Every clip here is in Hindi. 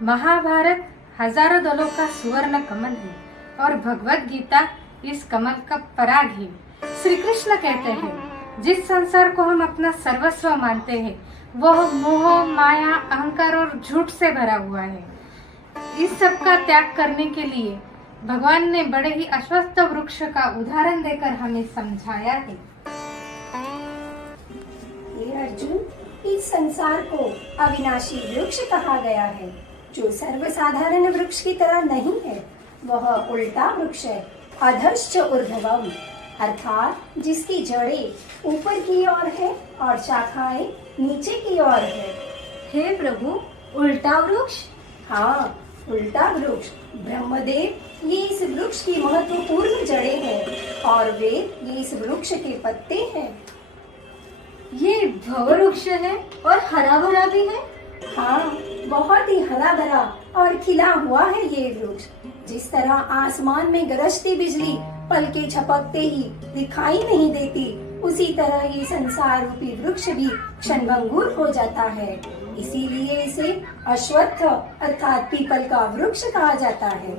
महाभारत हजारों दलों का सुवर्ण कमल है और भगवत गीता इस कमल का पराग है। श्री कृष्ण कहते हैं, जिस संसार को हम अपना सर्वस्व मानते हैं वह मोह, माया, अहंकार और झूठ से भरा हुआ है। इस सब का त्याग करने के लिए भगवान ने बड़े ही अश्वत्थ वृक्ष का उदाहरण देकर हमें समझाया है। हे अर्जुन, इस संसार को अविनाशी वृक्ष कहा गया है, जो सर्वसाधारण वृक्ष की तरह नहीं है। वह उल्टा वृक्ष है, अधश्च ऊर्ध्वम्, अर्थात जिसकी जड़ें ऊपर की ओर है और शाखाएं नीचे की ओर है। हे प्रभु, उल्टा वृक्ष? हाँ, उल्टा वृक्ष। ब्रह्मदेव ये इस वृक्ष की महत्वपूर्ण जड़ें हैं और वे ये इस वृक्ष के पत्ते हैं। ये भव वृक्ष है और हरा भरा भी है। हाँ, बहुत ही हरा भरा और खिला हुआ है ये वृक्ष। जिस तरह आसमान में गरजती बिजली पलके झपकते ही दिखाई नहीं देती, उसी तरह ये संसार रूपी वृक्ष भी क्षणभंगुर हो जाता है। इसीलिए इसे अश्वत्थ अर्थात पीपल का वृक्ष कहा जाता है।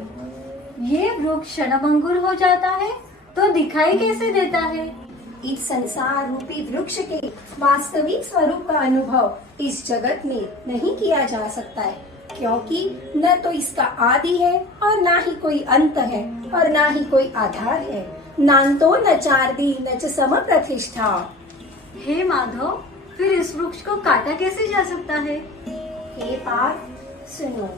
ये वृक्ष क्षणभंगुर हो जाता है तो दिखाई कैसे देता है? इस संसार रूपी वृक्ष के वास्तविक स्वरूप का अनुभव इस जगत में नहीं किया जा सकता है, क्योंकि न तो इसका आदि है और ना ही कोई अंत है और ना ही कोई आधार है। नान्तो न चार्दी न च सम प्रतिष्ठा। हे माधव, फिर इस वृक्ष को काटा कैसे जा सकता है? हे पार्थ, सुनो।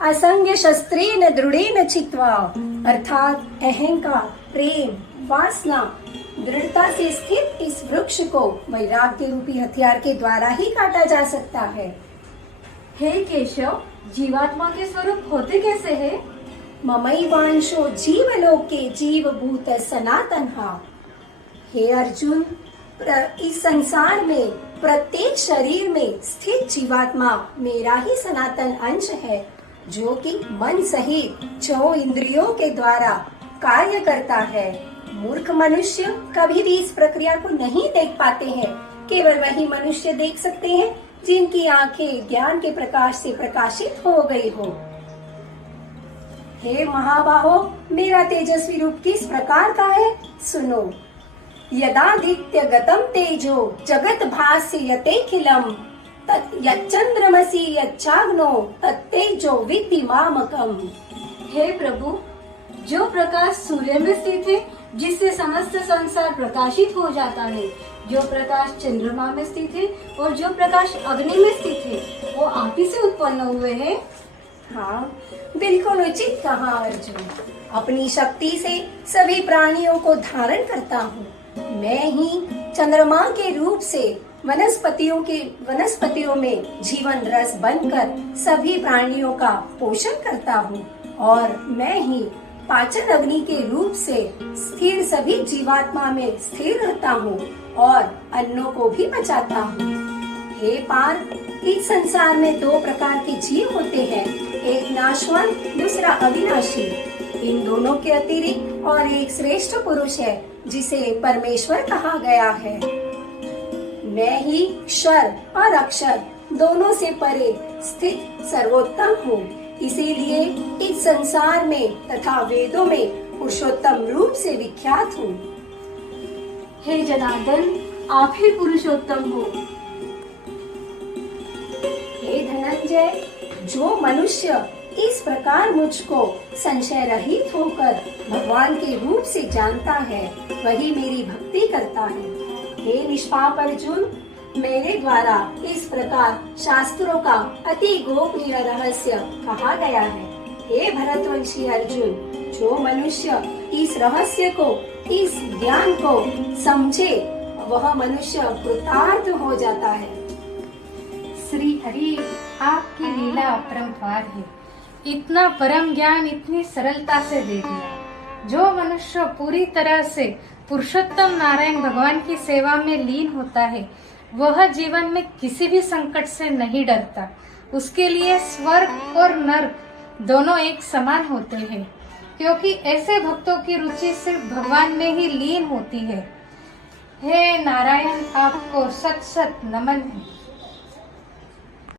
असंग शस्त्रेण दृढ़ेन चित्वा, अर्थात अहंकार, प्रेम, वासना, दृढ़ता से स्थित इस वृक्ष को वैराग्य रूपी हथियार के द्वारा ही काटा जा सकता है। हे केशव, जीवात्मा के स्वरूप होते कैसे है? ममैवांशो जीवलोके जीवभूत सनातनः। हे अर्जुन, इस संसार में प्रत्येक शरीर में स्थित जीवात्मा मेरा ही सनातन अंश है, जो कि मन सहित 6 इंद्रियों के द्वारा कार्य करता है। मूर्ख मनुष्य कभी भी इस प्रक्रिया को नहीं देख पाते हैं। केवल वही मनुष्य देख सकते हैं जिनकी आंखें ज्ञान के प्रकाश से प्रकाशित हो गई हो। हे महाबाहो, मेरा तेजस्वी रूप किस प्रकार का है, सुनो। यदादित्य गतम तेजो जगत भास्यतेखिलम्, तत् यच्चंद्रमसि यच्चाग्नो तत्तेजो विद्धि मामकम्। हे प्रभु, जो प्रकाश सूर्य में स्थित है, जिससे समस्त संसार प्रकाशित हो जाता है, जो प्रकाश चंद्रमा में स्थित है और जो प्रकाश अग्नि में स्थित है, वो आप ही से उत्पन्न हुए हैं। हाँ, बिल्कुल उचित कहा अर्जुन। अपनी शक्ति से सभी प्राणियों को धारण करता हूँ। मैं ही चंद्रमा के रूप से वनस्पतियों में जीवन रस बनकर सभी प्राणियों का पोषण करता हूँ, और मैं ही पाचन अग्नि के रूप से स्थिर सभी जीवात्मा में स्थिर रहता हूँ और अन्नों को भी बचाता हूँ। हे पार्थ, इस संसार में 2 प्रकार के जीव होते हैं, एक नाशवान, दूसरा अविनाशी। इन दोनों के अतिरिक्त और एक श्रेष्ठ पुरुष है, जिसे परमेश्वर कहा गया है। मैं ही क्षर और अक्षर दोनों से परे स्थित सर्वोत्तम हूँ। इसीलिए इस संसार में तथा वेदों में पुरुषोत्तम रूप से विख्यात हूँ। हे जनार्दन, आप ही पुरुषोत्तम हो। हे धनंजय, जो मनुष्य इस प्रकार मुझको संशय रहित होकर भगवान के रूप से जानता है, वही मेरी भक्ति करता है। हे निष्पाप अर्जुन, मेरे द्वारा इस प्रकार शास्त्रों का अति गोपनीय रहस्य कहा गया है। हे भरतवंशी अर्जुन, जो मनुष्य इस रहस्य को, इस ज्ञान को समझे, वह मनुष्य कृतार्थ हो जाता है। श्री हरि, आपकी लीला अपरंपार है। इतना परम ज्ञान इतनी सरलता से दे दिया। जो मनुष्य पूरी तरह से पुरुषोत्तम नारायण भगवान की सेवा में लीन होता है, वह जीवन में किसी भी संकट से नहीं डरता। उसके लिए स्वर्ग और नर्क दोनों एक समान होते हैं, क्योंकि ऐसे भक्तों की रुचि सिर्फ भगवान में ही लीन होती है। हे नारायण, आपको सत सत नमन है।